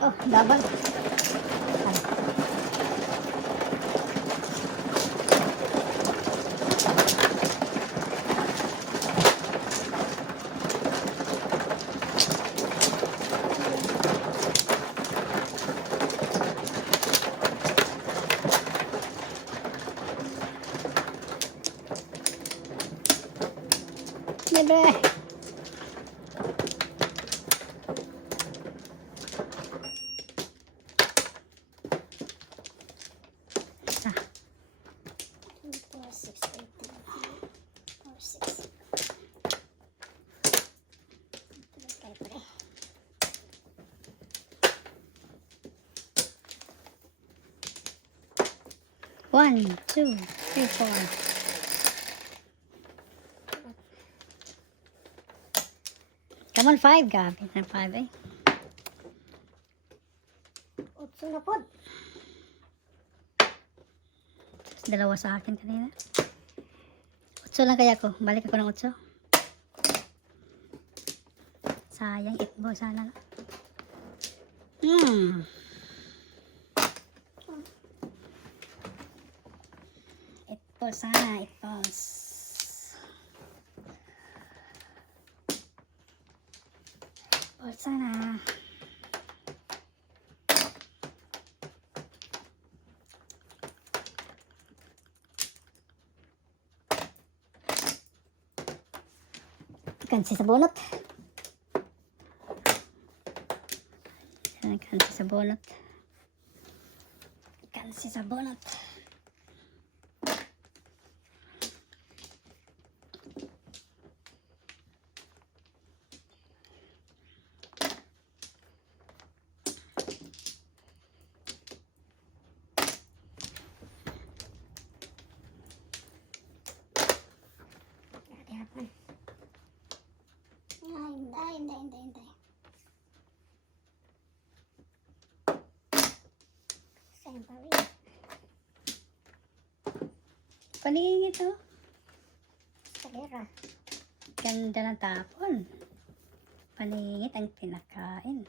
Oh, laban. Libre. One, two, three, four. Come on, five. Gabi na five eh. Utso na po. Dalawa sa akin kanina. Utso lang kaya ko. Balik ako ng utso. Sayang, itbo sana. Itbo sana, itbos. Itbo sana. Kansi sa bunot. Kansi sa bunot. Kansi sa bunot. Hindi. Same pa rin. Paningin ito. Kalera. Ganda ng tapon. Paningit ang pinakain.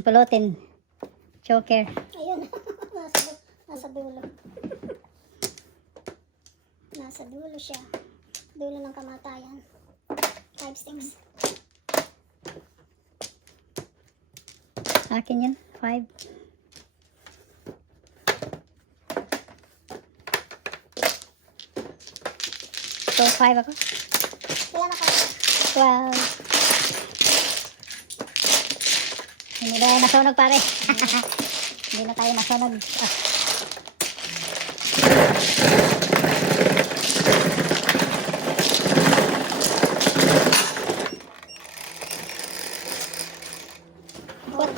Pulutin. Choker. Ayun. Nasa dulo. Nasa dulo siya. Dulo ng kamatayan. 5 sticks. Akin yan. 5. So, 5 ako. Kaya na kayo. 12. Hindi na tayo masunog, pare. Hindi na tayo masunog. What?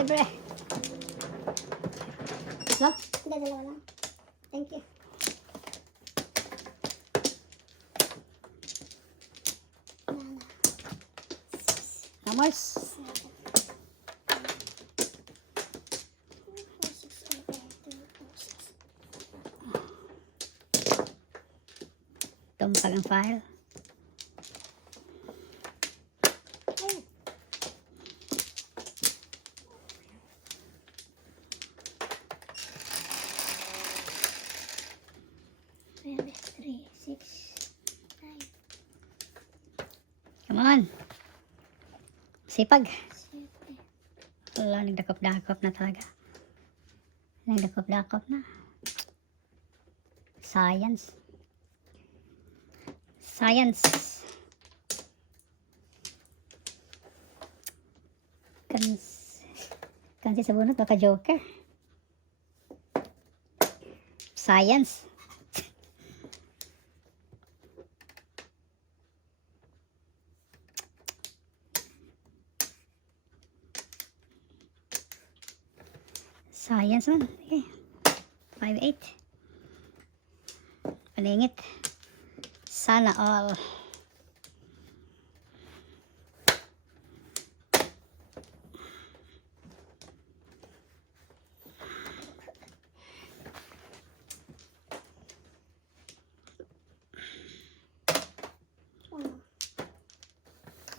Libre. No? Hindi, dalawa lang. Thank you. Nana. Namors. 4, 6, 8, 9, 10, 11, 12, 13, 14, 15, 16, 17, 18, 19, 20. Tumpag ang file. Ayun. Three, 6, 9, Come on. Sipag. 7. Wala, nagdakop-dakop na talaga. Nagdakop-dakop na. Science. Science. Kansi sa bunot, baka joker. Science. Science man. Okay. 5-8. Paningit. Sana all.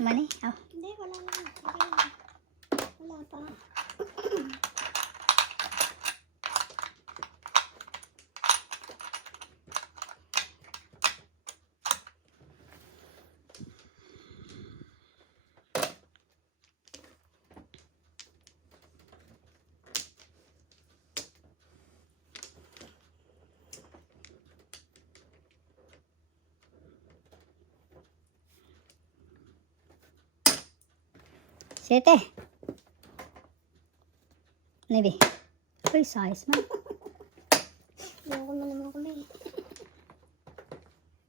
Money? Oh. Hindi, wala na. Okay na. Wala pa. Sete. Maybe. Uy, size man. Hindi ko naman kami.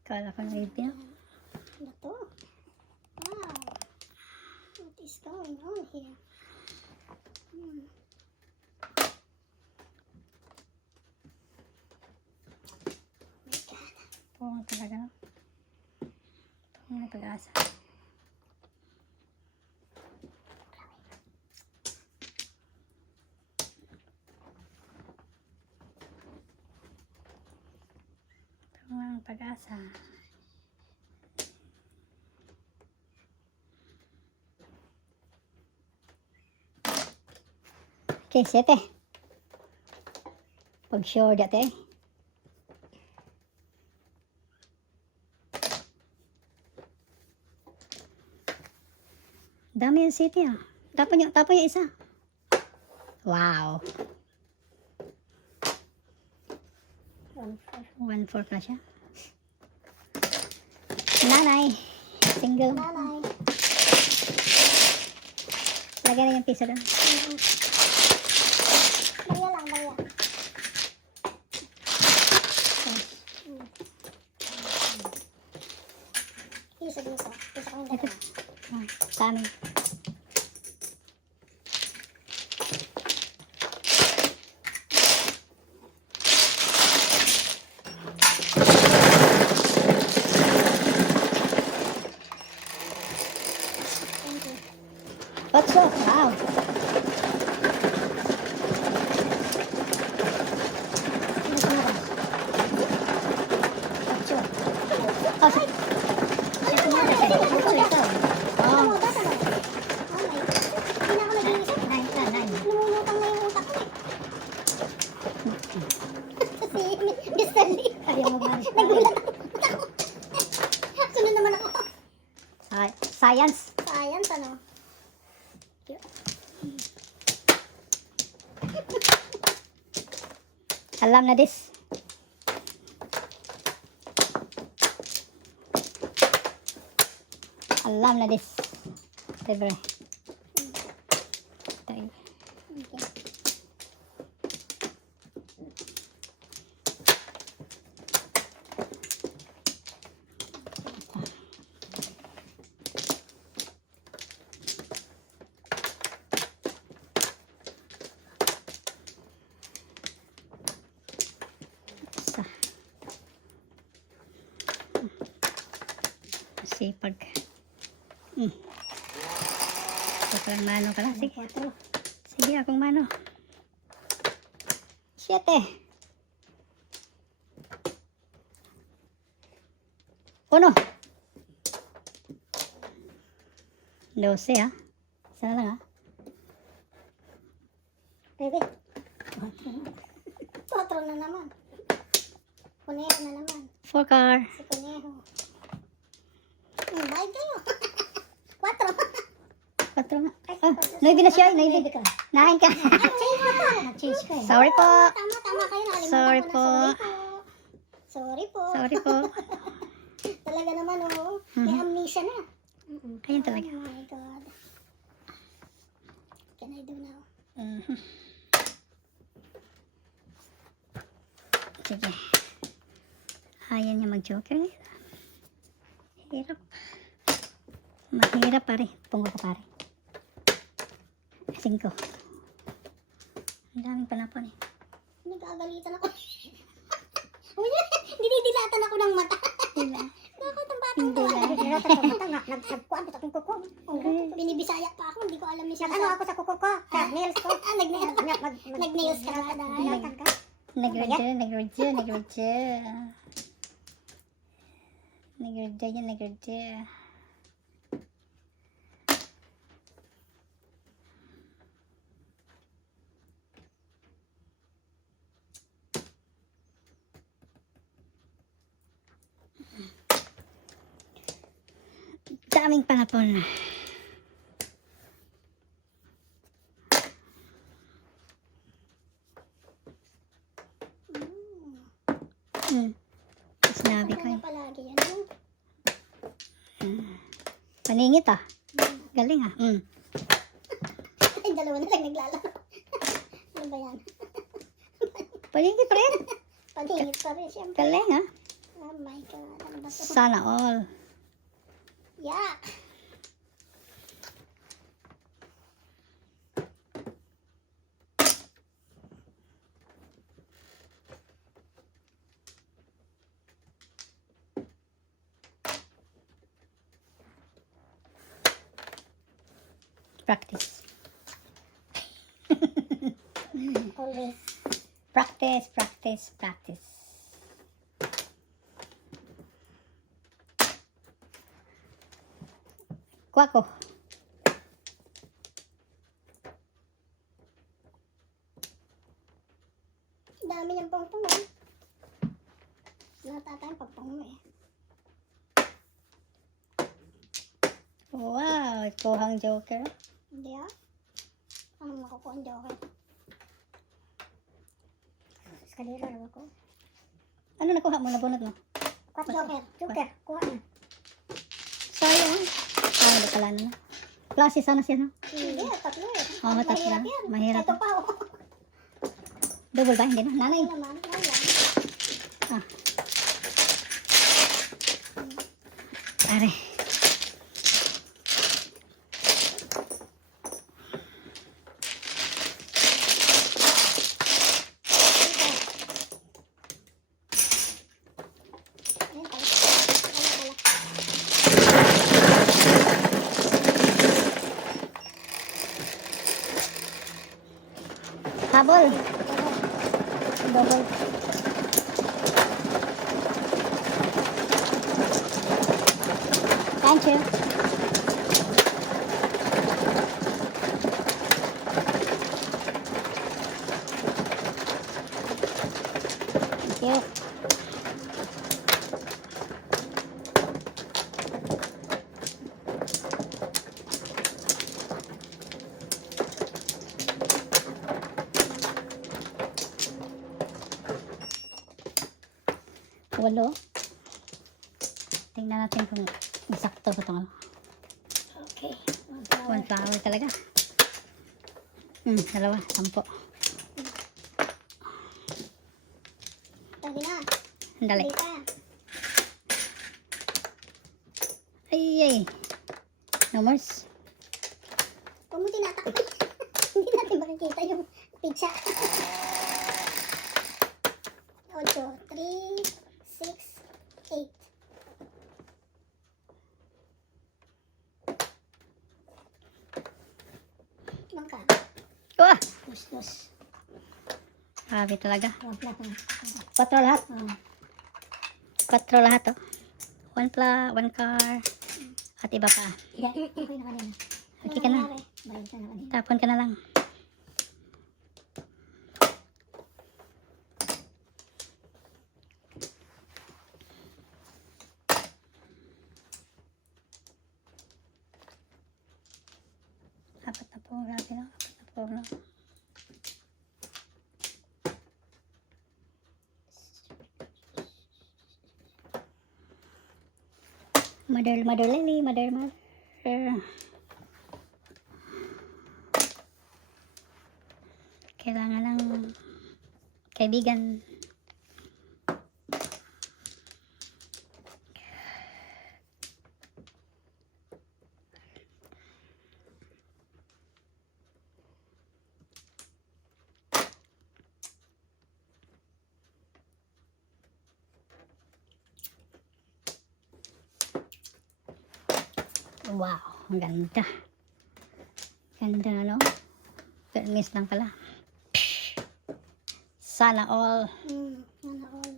Kala ko na ito. Ano to? Wow. What is going on here? My God. Oo, talaga. Ang pag-asa. Ang pag-asa. Okay, 7. Pag sure dati. Dami yung city ah. Tapon yung isa. Wow. 1-4 na siya. Nanay. Single. Nanay. Lagyan na yung piso doon. Barya lang, barya. Piso dito. Piso kami Ito. dalawa. Ah, sa amin. Thank you. Otso. Wow. Otso. Oh, sa... Ito mo kasi. Otso ito. Oh. Nine. Lumulutang na yung utak ko eh. Si Mr. Lee. Ayaw mo ba? Nagulat ako. Sunod naman ako. Science. Science ano? Alam na this. Alam na this. Libre. Tayo. Okay. Isa. Sipag. Parang mano ka lang. Sige. Sige, akong mano. 7. 1. 12 ah. Isa na lang ah. Pwede. 4 na naman. Kuneho na naman. 4 car. Si Kuneho. Bayad kayo. 4. 4 nga. Ah, 9 na siya. 9 ka. 9 ka. Change mo to. Change ka eh. Sorry po. Tama kayo. Nakalimutan Sorry ko po. na. Sorry po. Sorry po. Talaga naman oh. May amnesia na. Ayun talaga. Oh my God. What can I do now? Sige. Ayan niya mag-joker. Hirap. Mahirap pare. Pungo ka pare. 5. Ang daming panapon eh. Nagkagalitan ako. Uy, dinidilatan ako ng mata. Diba? Bakit ang batang to? Nilatan ko mata nga, nagkuhan ko sa aking kuko. Binibisaya pa ako, hindi ko alam ni siya. Nag-ano ako sa kuko ko, sa nails ko. Nag-nails ka na dahil. Nilatan ka. Nag-radyo. Nag-radyo. Daming panapon. Sinabi ko Ako eh. na palagi yan. Paningit ah. Galing ah. Ay, dalawa na lang naglalaro. Ano ba yan? Paningit rin. Paningit pa rin, syempre. Galing ah. Oh my God, ano ba ito? Sana all. Yak! Practice. Always. Practice. Kuha ko. Dami niyang pongpong eh. Nata tayong pagpong mo eh. Wow, kuhang joker. Hindi ah. Anong makukuha ang joker? Eskalera lang ako. Ano nakuha mo? Nabunot mo? Joker. Joker, kuha na. Sayang. Hindi pala na. Klase sana siya, no? Hindi, tatlo eh. Oo, tatlo. Mahirap yan. Mahirap. Ito pa oh. Double ba? Hindi na. Nanay. Ano naman, wala lang. Ah. Are. Ayun, pala. Habol. Double. Thank you. Thank you. Walo. Tingnan natin kung sakto ba ito. Okay. One flower talaga. Dalawa. 10. Pwede na. Dali. Hindi pa. Ay. No more. Huwag mo tinatakot. Hindi natin makikita yung pizza. 8, 3, 6, 8. Bangka. Wah! Nus. Grabe talaga. Huwag na ito. 4 lahat. 4 lahat oh. 1 car. At iba pa. Okay na kanina. Okay ka na. Bayad ka na kanina. Tapon ka na lang. Apat na po. Grabe no. Apat na po no. Mother Lily. Mother. Kailangan ng kaibigan. Wow, ang ganda. Ganda, no? Permis lang pala. Sana all. Sana all.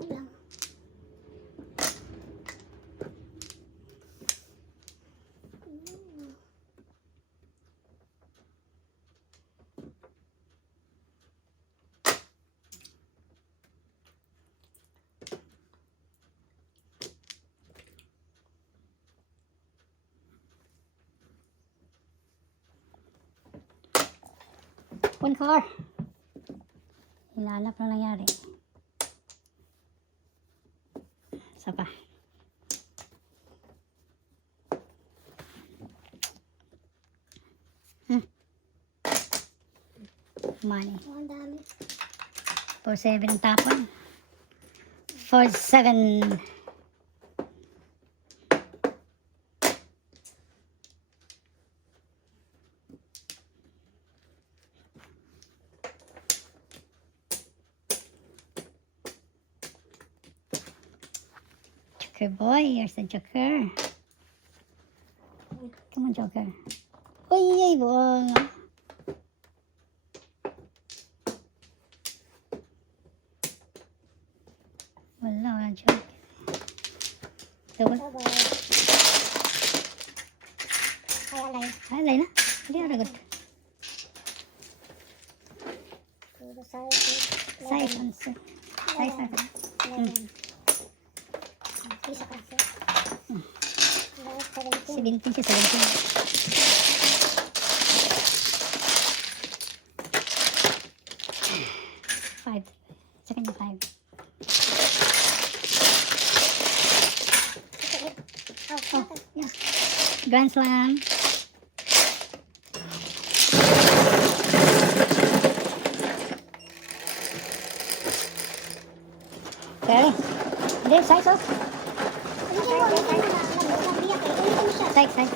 Ulang. One car. Hilalap na nangyari. Isa pa. Money. Ang dami. 4-7 ang tapon. 4-7. Joker boy, here's the Joker. Come on, Joker. Uy, ay, buwang. Wala, Joker. Double. Double. Kaya alay. Alay na. Hindi na ragot. Puro size. Size answer. Size answer. 11. Isa kasi. Dapat 17 17. siya, 17. Five. Sa kanya 5. Oh, yeah. Grand Slam. Okay. Hindi, size oh. Size, size.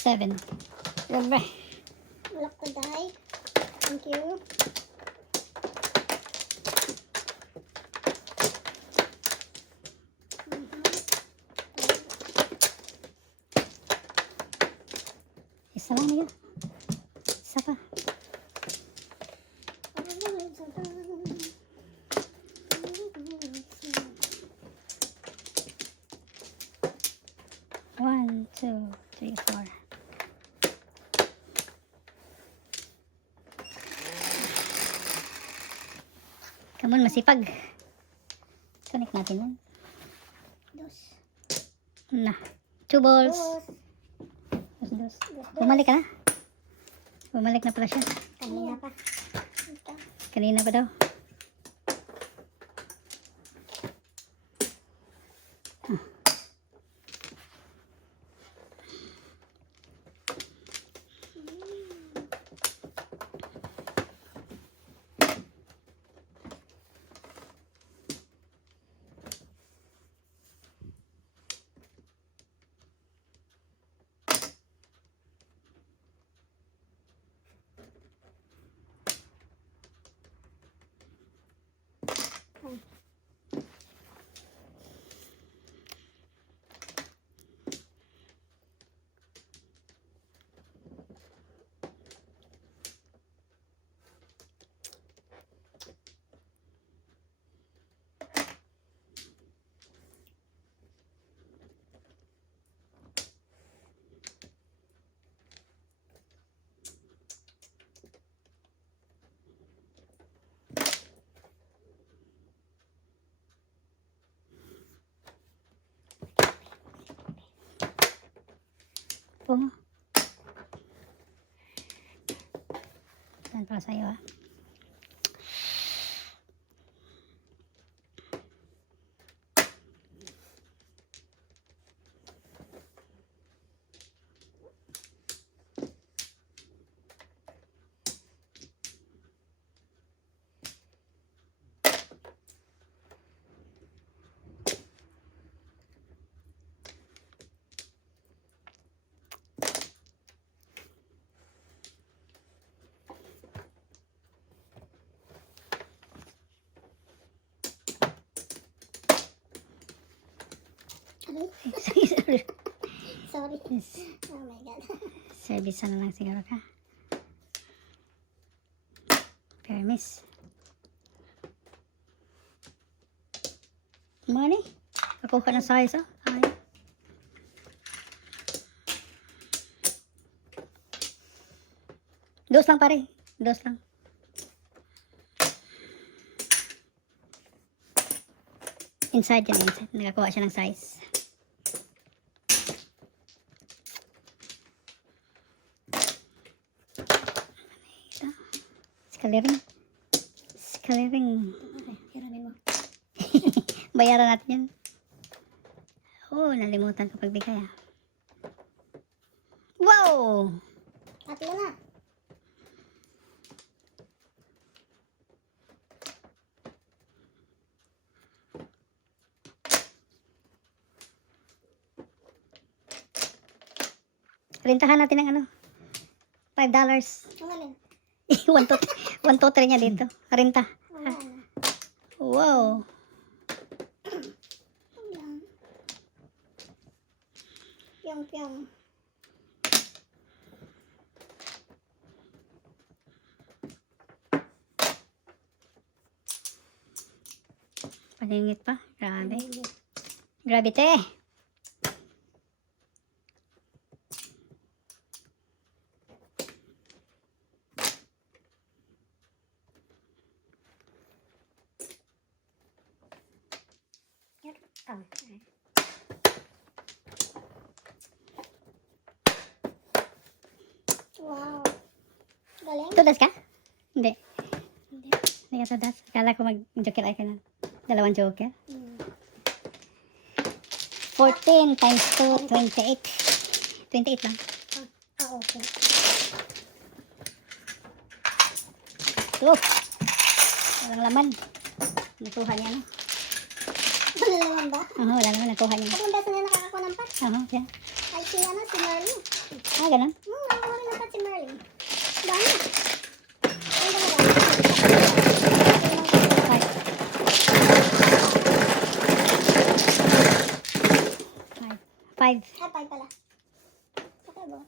Seven. Grabe. Lock the die. Thank you. Isa lang yun. Isa pa. One, two, three, four. Come on, masipag. Connect natin yan. Dos. Na. 2 balls. Dos. Dos. Bumalik ka na. Bumalik na pala siya. Kanina pa. Ito. Kanina pa daw. Po mo. para sa'yo ha. Aray, Sorry. sorry. Yes. Oh my God. Service na lang siguro ka. Permis. Money? Ako ka ng size, oh. Ay. Dos lang pare. Dos lang. Inside yan, inside. Nakakuha siya ng size. Skaliring. Skaliring. Hiramin mo. Bayaran natin yan. Oh, nalimutan ko pagbigay ah. Wow! Ate na. Rentahan natin ng ano? $5. Ang alin? 1, 2, 3 niya dito. Renta. Wala na. Wow. Ayan. Piyong-piyong. Palingit pa. Grabe. Grabe te. Oh. Wow. Galing. Tudas ka? Hindi. Hindi. Hindi ka tudas. Akala ko mag-joker ay ka na. Dalawang joker. 14 times 2, 28. 28 lang. Ah, okay. Oh. Walang laman. Nakuha niya no? Wala naman ba? Oo, wala naman. Nakuha niya. Tatlong beses na nakakakuha ng pat. Oo, yan. Ay, si ano, si Merly. Ah, ganun. Nakakuha rin ng pat si Merly. Dami. Ang dalawa. 5. 5. Ah, 5 pala. Okay, bo.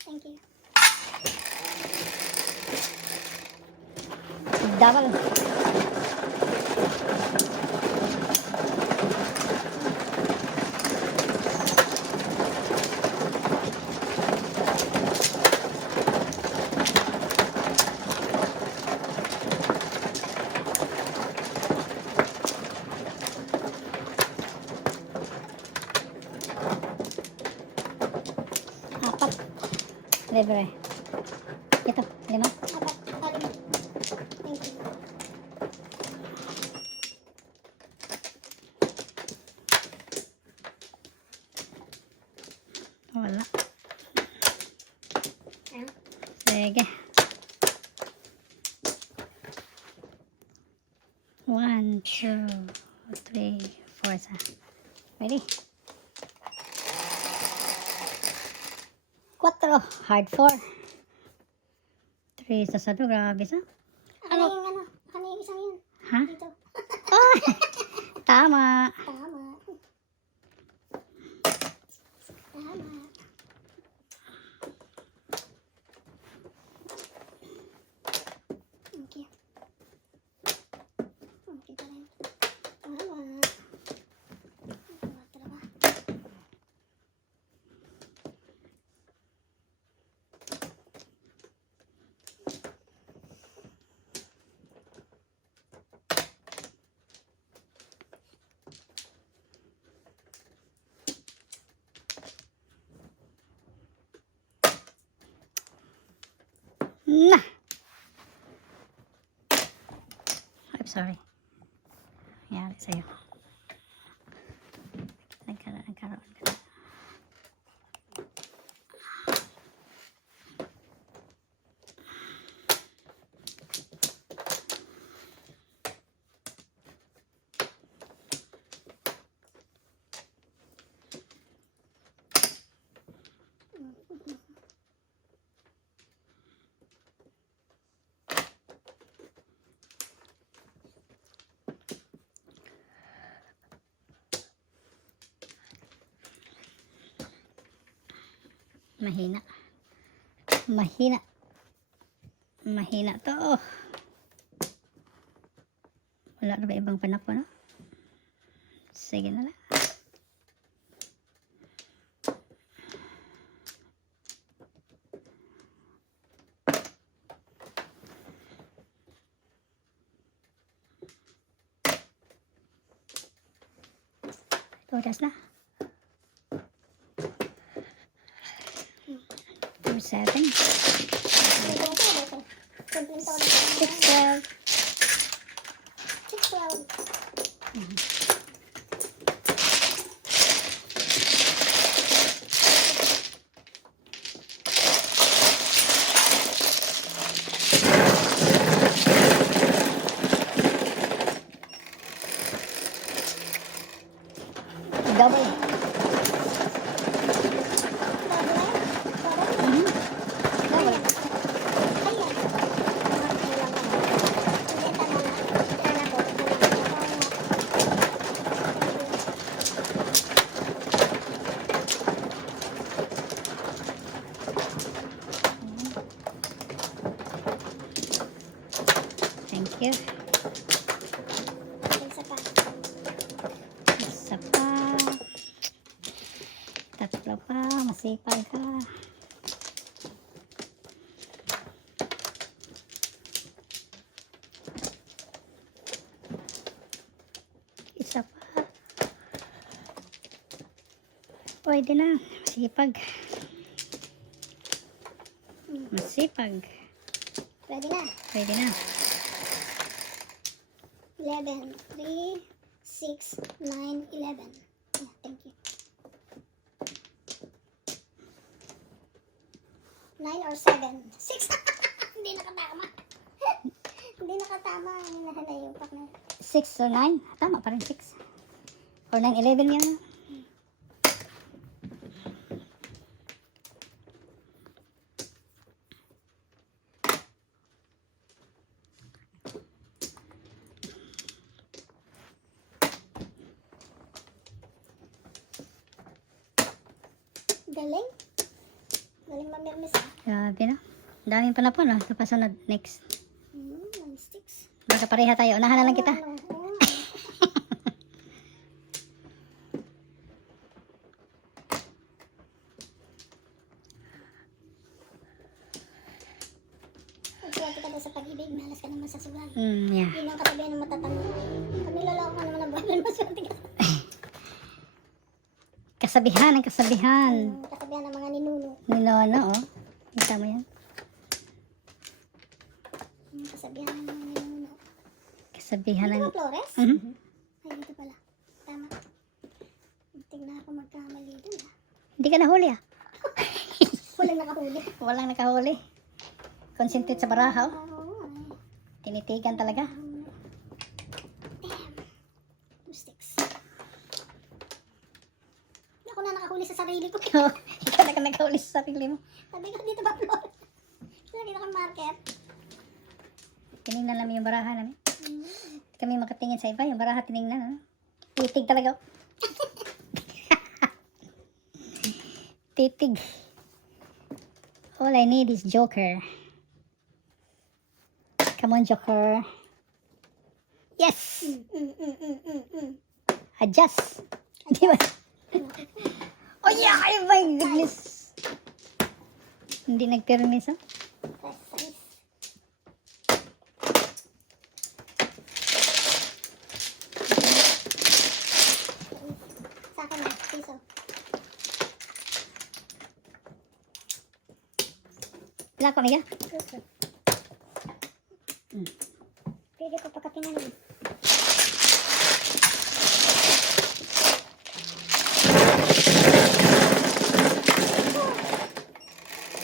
Thank you. Double. Apat. Libre. Ito, 5. Apat. Alim. Thank you. Wala. Ah, Sige. 1, 2, 3, 4 sa. Ready? 4. Hard 4. 3 sa sado. Grabe sa. ano yung ano? Ano yung isang yun? Ha? Dito. Ah! Tama. Tama. Tama. Okay. Okay pa rin. Tama. Tama talaga. Na. Sorry. Yari sa'yo. Nagkaroon ka. Mahina. Mahina to. Wala na ba ibang panapo, no? Sige na lang. Oras na. 7. 6, 12. Double. Thank you. Isa pa. Tatlo pa. Masipag ka. Isa pa. Pwede na. Masipag. Masipag. Ready na. Pwede na. 11, 3, 6, 9, 11. Yeah, thank you. 9 or 7? 6. Hindi nakatama. Hindi nakatama. Hinahan na yung pack na. 6 or 9. Tama pa rin 6. Or 9, 11 yan. Galing. Galing mamirmis ah. Grabe na. Daming pa na po, no? Ito pa sunod. Next. 1 sticks. Baka pareha tayo. Unahan na lang kita. Swerte ka daw sa pag-ibig. Malas ka naman sa sugal. Yeah. Yun ang katabihan ng matatanong. Kami loloko ka naman ng boyfriend. Maswerte ka. Kasabihan, ang kasabihan. Katabihan ng mga ninuno. Nilono, oh. Kita mo yan? Kasabihan ng mga ninuno. Kasabihan Dito ng... ba Flores? Mhm. Ay, dito pala. Tama. Tingnan ako magkamali dun ah. Hindi ka nahuli, ah. Walang nakahuli. Walang nakahuli. Concentrate sa baraha, oh. Oo, ay. Tinitigan talaga. Damn. 2 sticks. Hindi ako na nakahuli sa sarili ko. Ikaw na ka nakahuli sa sarili mo. Sabi ko, dito ba Flores? Sabi ko market. Tinignan namin yung baraha namin. Kami makatingin sa iba. Yung baraha tinignan, ah. Titig talaga, oh. Titig. All I need is Joker. Come on, Joker. Yes! Adjust. Di ba? Oh yeah! Oh my goodness! Hindi nagpermis, oh. Precise. Sa akin na, piso. Wala ko, amiga. Pwede ko pagkatingnan.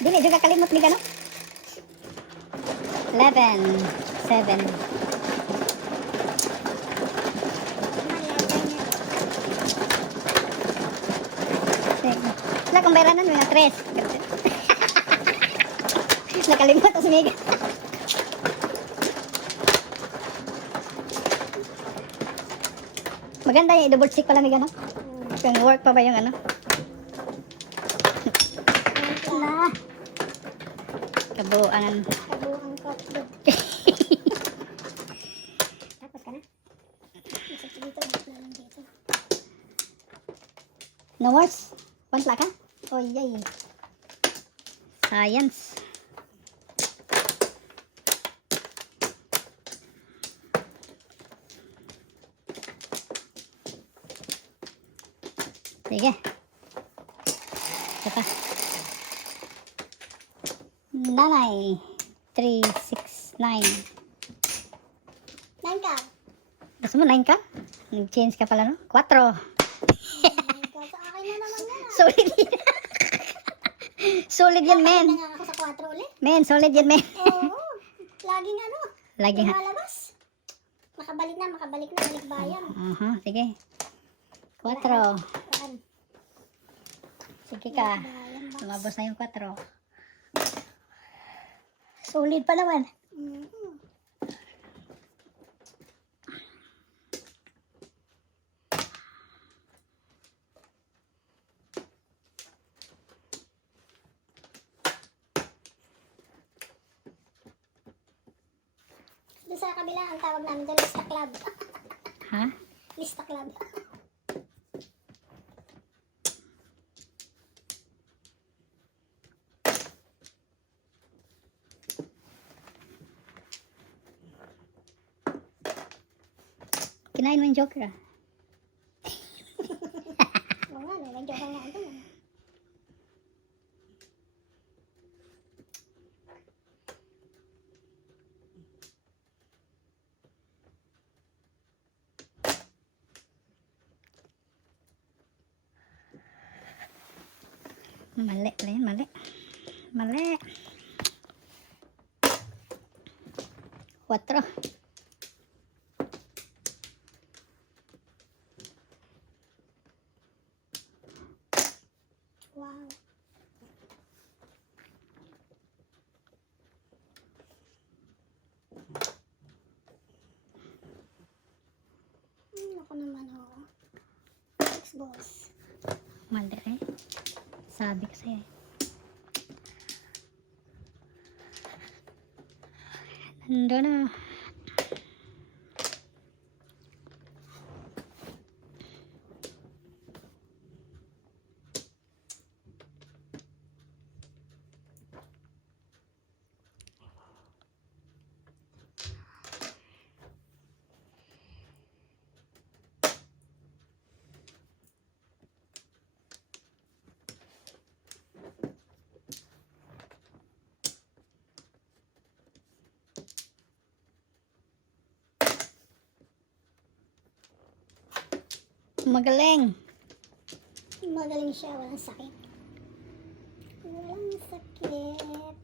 Dili juga kalimot ni gano. 11, 7. Wala kong bayranan mga 3. Nakalimot o sumiga. Maganda yung double check pala may gano. Kung work pa ba yung ano? Na. Kabuuan. Kabuang hotdog. Tapos ka na? Isa dito, na lang dito. No words? Pantla ka? Oh, yay. Science. Sige. Ito pa. Nanay. 3, 6, 9. 9 ka. Gusto mo 9 ka? Nag-change ka pala, no? 4. 9 ka. Sa akin na naman yan. Solid yan. Solid yan, men. Nanganga ako sa 4 ulit. Men, solid yan, men. Oo. Laging ano. Laging ha. Lumalabas. Makabalik na, balik bayan. Sige. 4. Saan? Sige ka. Bayan ba? Lumabos na yung 4. Solid pa naman. Doon sa kabila, ang tawag namin doon, Lista Club. Ha? Lista Club. Kinain mo yung Joker, ah. Oo nga, may joke nga ito. Mali pala yun, mali. Mali. 4. Wow. Ako naman ho. 6 balls. Mali eh. Sabi ko sa'yo eh. Nandun na. Magaling. Magaling siya, walang sakit. Walang sakit.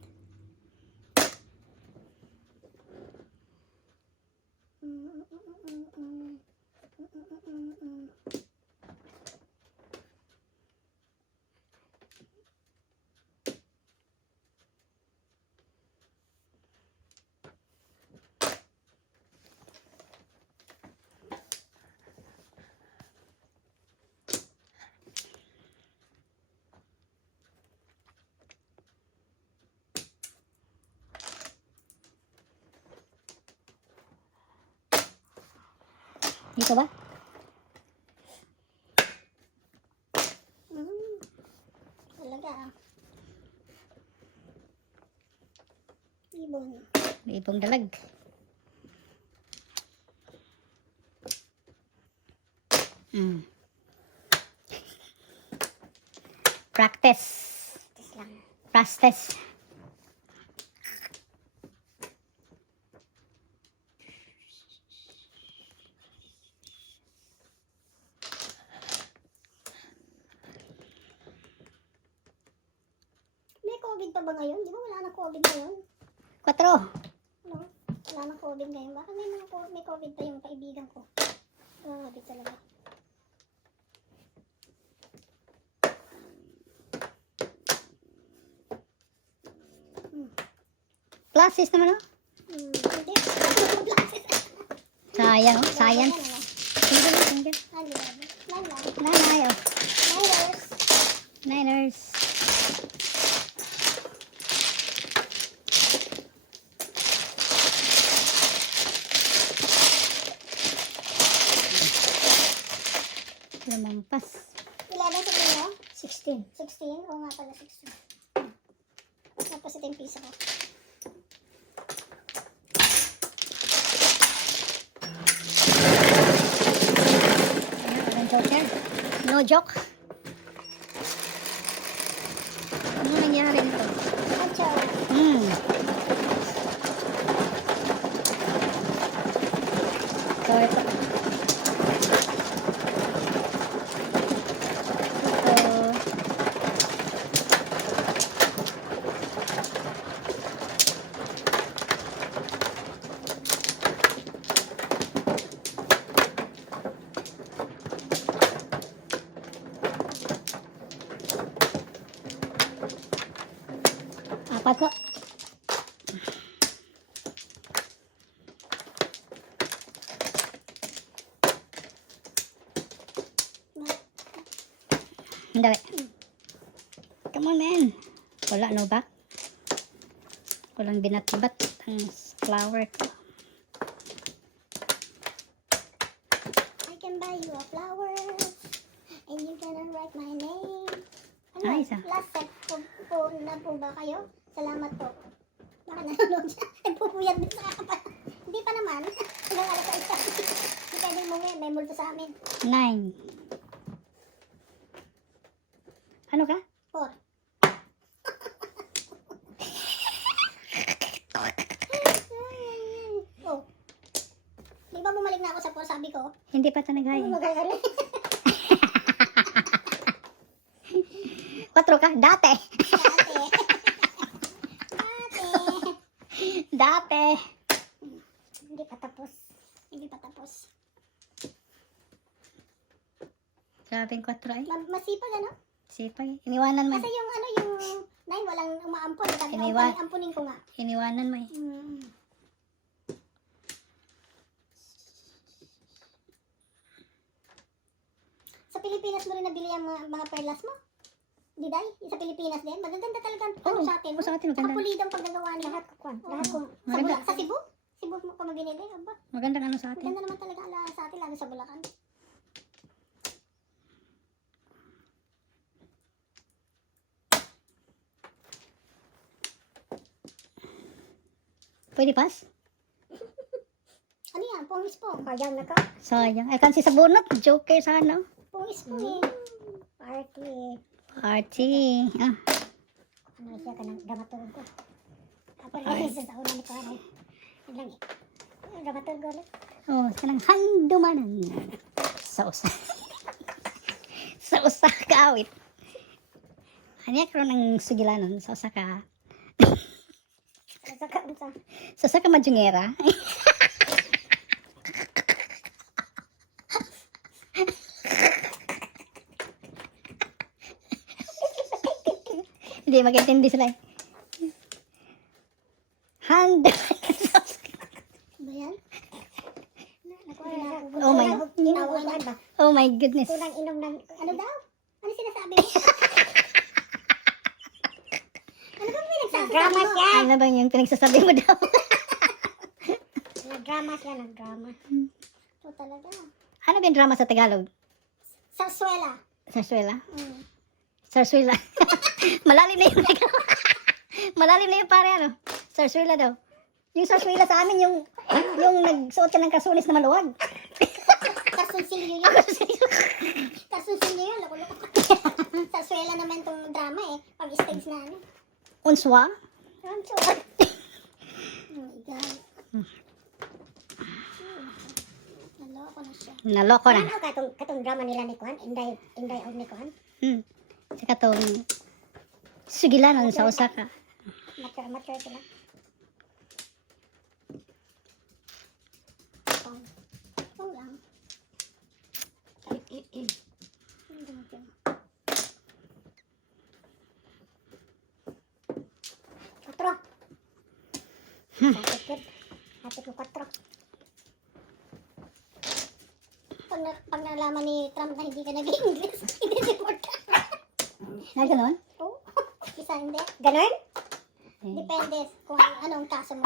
Dito ba? Talaga ah. Ibon. May ibong dalag. Practice. Tis lang. Practice. COVID pa ba ngayon? Di ba wala na COVID ngayon? 4. No? Wala na COVID ngayon. Baka may COVID pa yung kaibigan ko. Grabe talaga. Classes naman, oh. Hindi. Sayang, oh. Science. Single, single. Nanay, oh. Niners. Lumampas. Ilan sa inyo? 16. 16? Oo nga pala, 16. Tapos ito yung pisa ko. Ayan, walang joker. No joke. Ano nangyari nito? Ancho. So, ito. Ito. Apat po. Hindi. Come on, man. Wala, no ba? Walang binatbat ang flower ko. I can buy you a flower and you gonna write my name. Ano? Ay, isa. Last set po na po ba kayo? Salamat po. Baka nanonood siya. Nagpupuyat din sa kapal. Hindi pa naman. Hanggang alas sa isa. Hindi pwede mo ngayon. May multo sa amin. 9. Ano ka? 4. Oh. Di ba bumalik na ako sa 4, sabi ko? Hindi pa ito nag-high. Magagaling. 4 ka? Dati. Ate. Ate. Dati. Hindi pa tapos. Hindi pa tapos. Sabing 4 ay. Masipag ano? Sipag. Iniwanan mo. Kasi yung ano yung 9 walang umaampon. Sabi ko, Iniwan. ampunin ko nga. Iniwanan mo eh. Sa Pilipinas mo rin nabili ang mga perlas mo? Di day? Sa Pilipinas din? Magaganda talaga ang ano Oo, sa atin. oo, sa atin, Tsaka maganda. pulido ang paggagawa niya. Lahat ko kwan. Lahat ko. Maganda. Sa Cebu? Cebu mo ka mabinili? Aba, Magandang ano sa atin. maganda naman talaga ala sa atin, lalo sa Bulacan. Pwede pas? Ano yan? Pungis po. Kayang na ka. Sayang. Ay, kansi sa bunot. Joker sana. Pungis po eh. Party. Party. Ah. Ano siya ka ng dramaturgo ko. Ako Ay. rin sa una ni Karen. Yan lang eh. Dramaturgo ulit. Oh, kanang handumanan. Sa usa. Sa usa ka awit. Anya karon ng sugilanon sa usa ka. Sa kaunsa. Sa usa ka majungera. Hindi mag-intindi sila eh. Hand. Ba yan? Nakuha na ako. Oh my- Inuulan ba? Oh my goodness. Tunang inom ng... Ano daw? Ano sinasabi mo? Ano ba may nagsasabi Nagdrama mo? siya. Ano bang yung pinagsasabi mo daw? Nagdrama siya. Nagdrama. Ito talaga. Ano ba yung drama sa Tagalog? Sarsuela. Sarsuela? Mm. Sarsuela. Malalim na yung malalim na yung pare ano. Sarsuela daw. Yung sarsuela sa amin yung nagsuot ka ng kasunis na maluwag. Karsunsilyo yun. Karsunsilyo yun. Loko-loko. Sarsuela naman tong drama eh. Pag stage na ano. Unswa? Rancho. Oh my God. Naloko na siya. Naloko na. Ano katong drama nila ni Kwan? Inday og ni Kwan? Sa katong Sige lang, sa Osaka. Mature sila. Ito lang. Kwatro. Sapit yun. Sapit mo kwatro. Pag nalaman ni Trump na hindi ka nag-English, i-deport ka. Na gano'n? Oo. Isa hindi. Ganon? Depende kung anong kaso mo.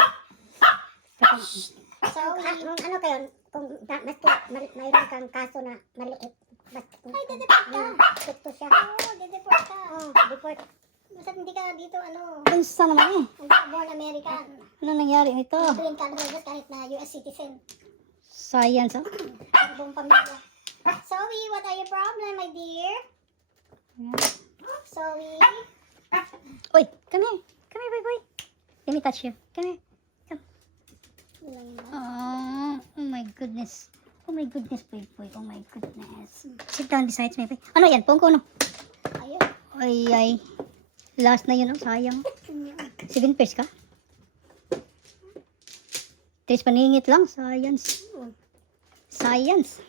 So, Ano kayo? Kung mayroon kang kaso na maliit. ay, dideport ka. Ito siya. Oo, dideport ka. Deport. Basta hindi ka dito, Unsa naman eh. hindi ka born American. Ano nangyari nito? Green card holders kahit na US citizen. Science, oh. Ang buong pamilya. Zoe, what are your problem, my dear? Zoe? Uy, come here. Come here, boy, boy. Let me touch you. Come here. Oh my goodness. Oh my goodness, boy, boy. Oh my goodness. Sit down beside me, boy. Ano yan? Pungko, no? Ayun. Ay, ay. Last na yun, oh. Sayang. 7 pairs ka? 3 paningit lang. Science. Science.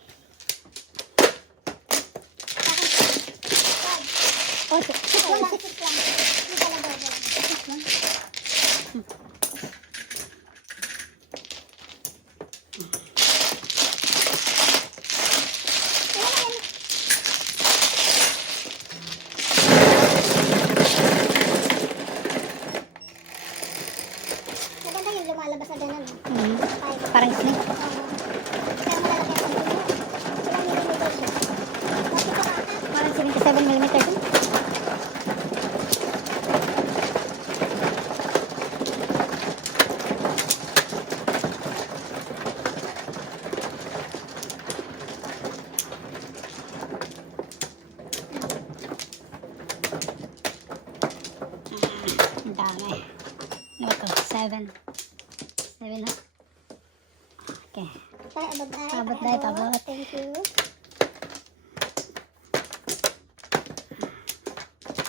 Oh, Sit lang. Hindi ka lang daw. Maganda yung lumalabas na gano'n. Parang snake. Kaya malalaki ang puno. Ilang millimeter siya? Bakit ka ata? Parang 77mm din. Ang dami. Ano ba to? 7. 7 ha? Okay. Tay, abot ay. Abot day, abot. Thank you.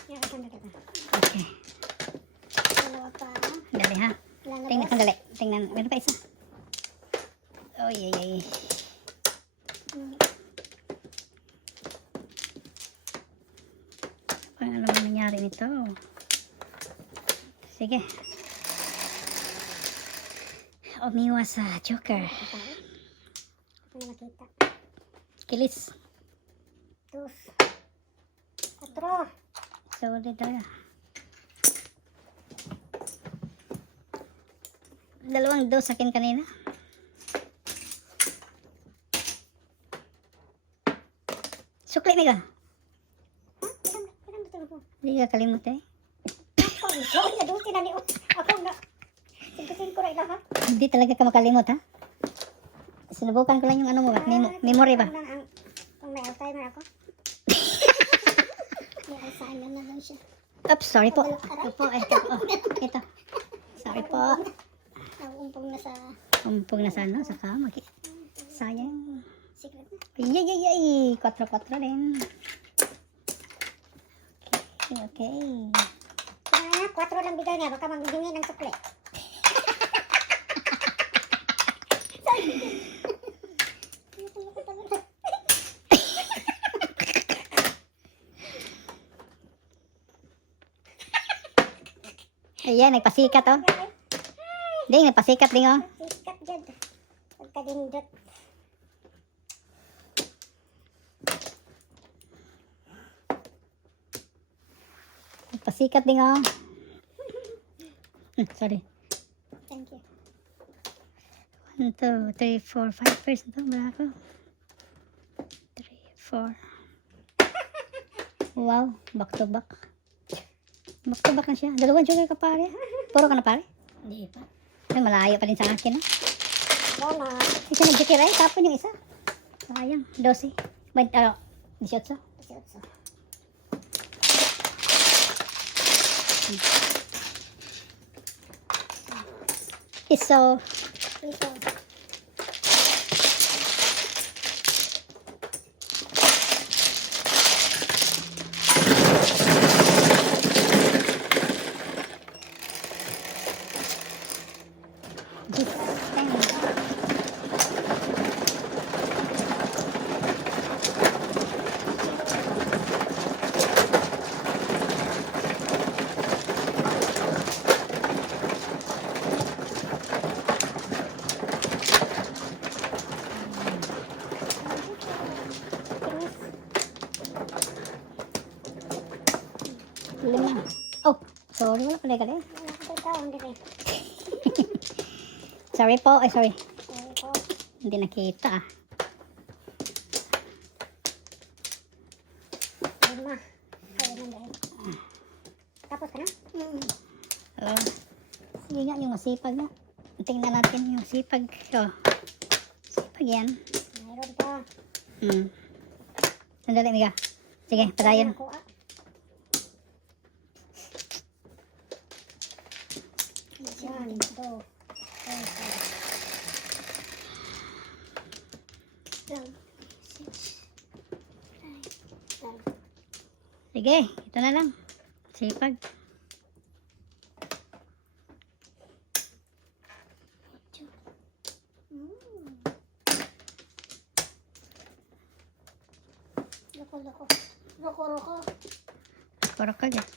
Yan, saan na kita? Okay. Dalawa pa. Dali ha. Lalabas. Tingnan, sandali. Tingnan. Meron pa isa. Oh, yay, yay. Ano naman nangyari nito? Sige. Umiwas sa Joker. Ano makita? Kilis. Dos. Kwatro. Sorry talaga. Dalawang dos sa akin kanina. Sukli ni ka. Ilang betul ko? Hindi ka kalimut eh. Oh, sorry na dos tinani. Ako na. Singkutin ko rin lang ha. Hindi talaga ka makalimot ha. Sinubukan ko lang yung ano mo ba? Memory ba? Kung may Alzheimer ako. May Alzheimer na daw siya. Oops, sorry po. Ito po, ito. Oh, ito. Sorry po. Nauumpong na sa Umpog na sa ano, sa kama. Sayang. secret na. Ay, ay, ay, ay. 4-4 rin. Okay, okay. Kaya 4 lang bigay niya. Baka maghingi ng sukli. Ayan, nagpasikat oh. Ding, nagpasikat ding oh. Sikat dyan. Pagkadindot. Nagpasikat ding oh. Sorry. Thank you. 1, 2, 3, 4, 5 pairs na to. Wala ko. 3, 4. Wow, back to back. Back to back na siya. Dalawang joker ka pare. Puro ka na pare? Hindi pa. Ay, malayo pa din sa akin ah. Wala. Isa nag-joker ay, tapon yung isa. Sayang, 12. 18. 18. Iso. Ito. Sorry, wala pala kali. Wala ko taon dire. Sorry po. Ay, sorry. Sorry po. Hindi nakita ah. Lima. Kaya man dahil. Tapos ka na? Hello. Sige nga, yung masipag nga. Tingnan natin yung sipag. Oh. Sipag yan. Mayroon pa. Sandali, Miga. Sige, padayon. Ako, ah. Yan, ito. Sige, ito na lang. Sipag. Loko. Roko. Korok ka agad.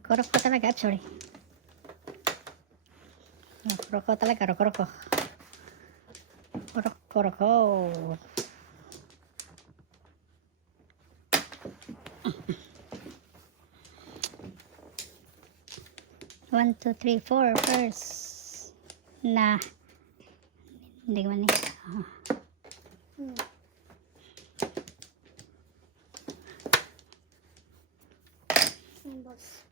Korok ka talaga. I'm sorry. Korok ko talaga. Korok ko. Korok ko. 1, 2, 3, 4 first. Na. Hindi ko man Symbols.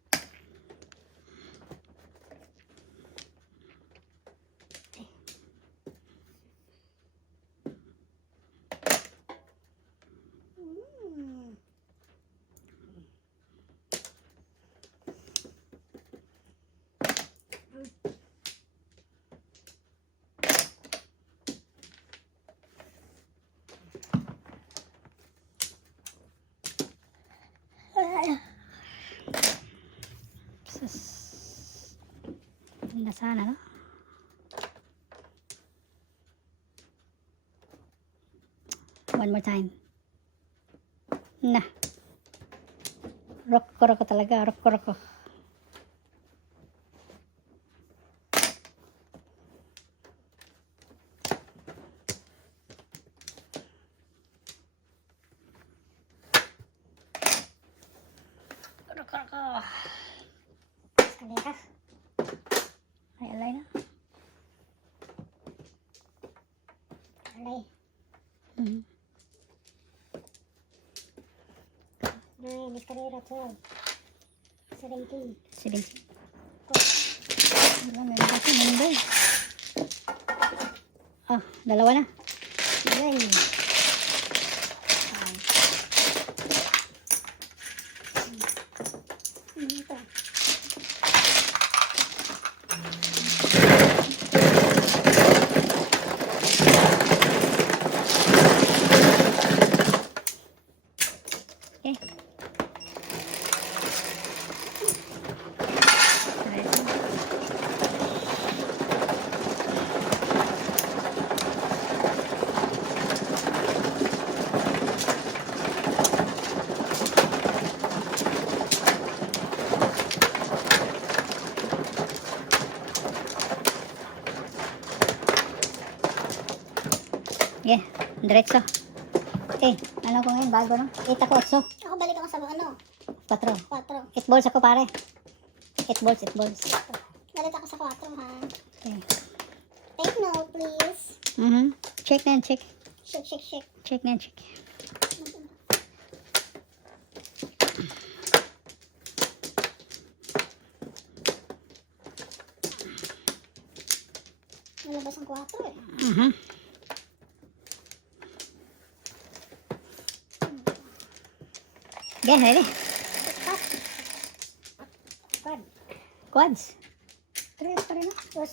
Ganda sana, no? One more time. Na. Roko talaga. Roko. Roko. Eskalera. Ay, alay na. Alay. 9, eskalera 12. 17. Sige. Wala, meron kasi munday. Ah, dalawa na. Yan. Ito. Okay. Yeah, diretso. Okay, ano ko ngayon, bago no? 8 ako, 8. Ako balik ako sa ano? 4. 4. 8 balls ako pare. 8 balls. Balik ako sa 4 ha. Okay. Take note please. Check na yan, check. Shake. Check na yan, check. Nalabas ang 4 eh. Okay, ready? Quad. Quads. 3 pa rin no? 3.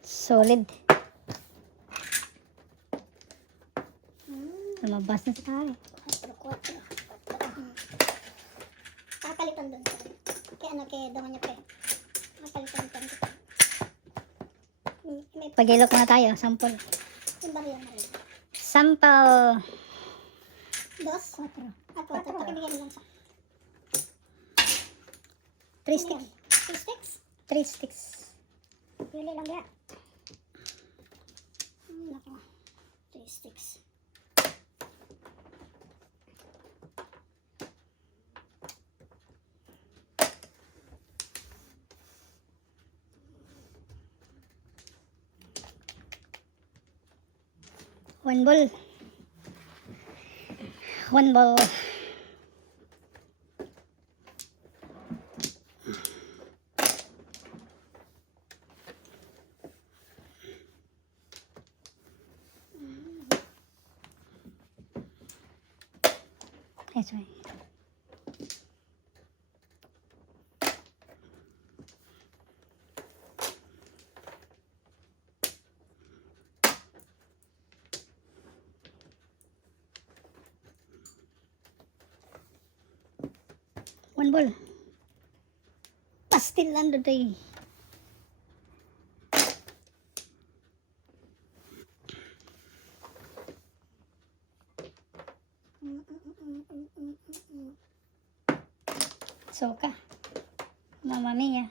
Solid. Lumabas na sa tali. 4. Kakalitan dun. Kaya ano, kaya daw niya pa eh. Kakalitan dun. May Pag-ilok muna tayo, sample. yung baril na rin. Sample. 2. 4. 4. Pakibigyan lang sa 3 sticks. 2 sticks. 3 sticks. Pili lang yan. Naku. 3 sticks. One ball. One ball. That's right. One ball. Pastil lang today. Soka. Mamma mia.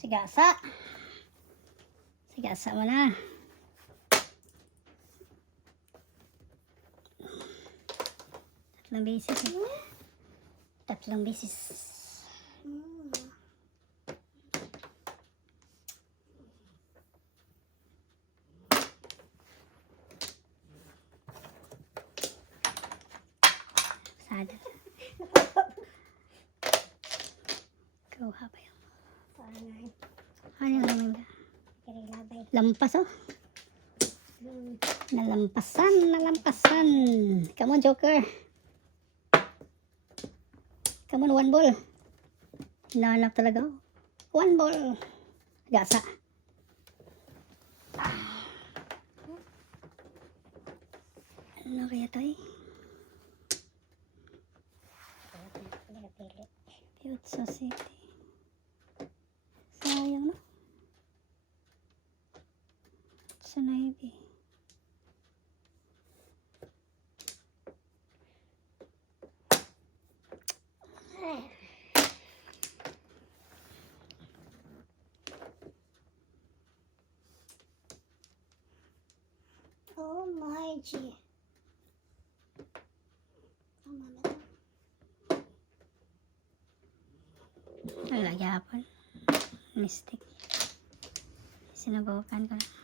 Sigasa. Sigasa mo na. Tatlong beses. Tatlong beses. Sada. Kuha pa yun. Ano yung naman? Lampas oh. Nalampasan, nalampasan. Come on, Joker. Come on, one ball. Hinahanap talaga. One ball. Gasa. Ano kaya tayo? Piotsa City. Sayang no? Sa Navy. Oh my G. Wala, yapon. Mistake. Sinubukan ko na.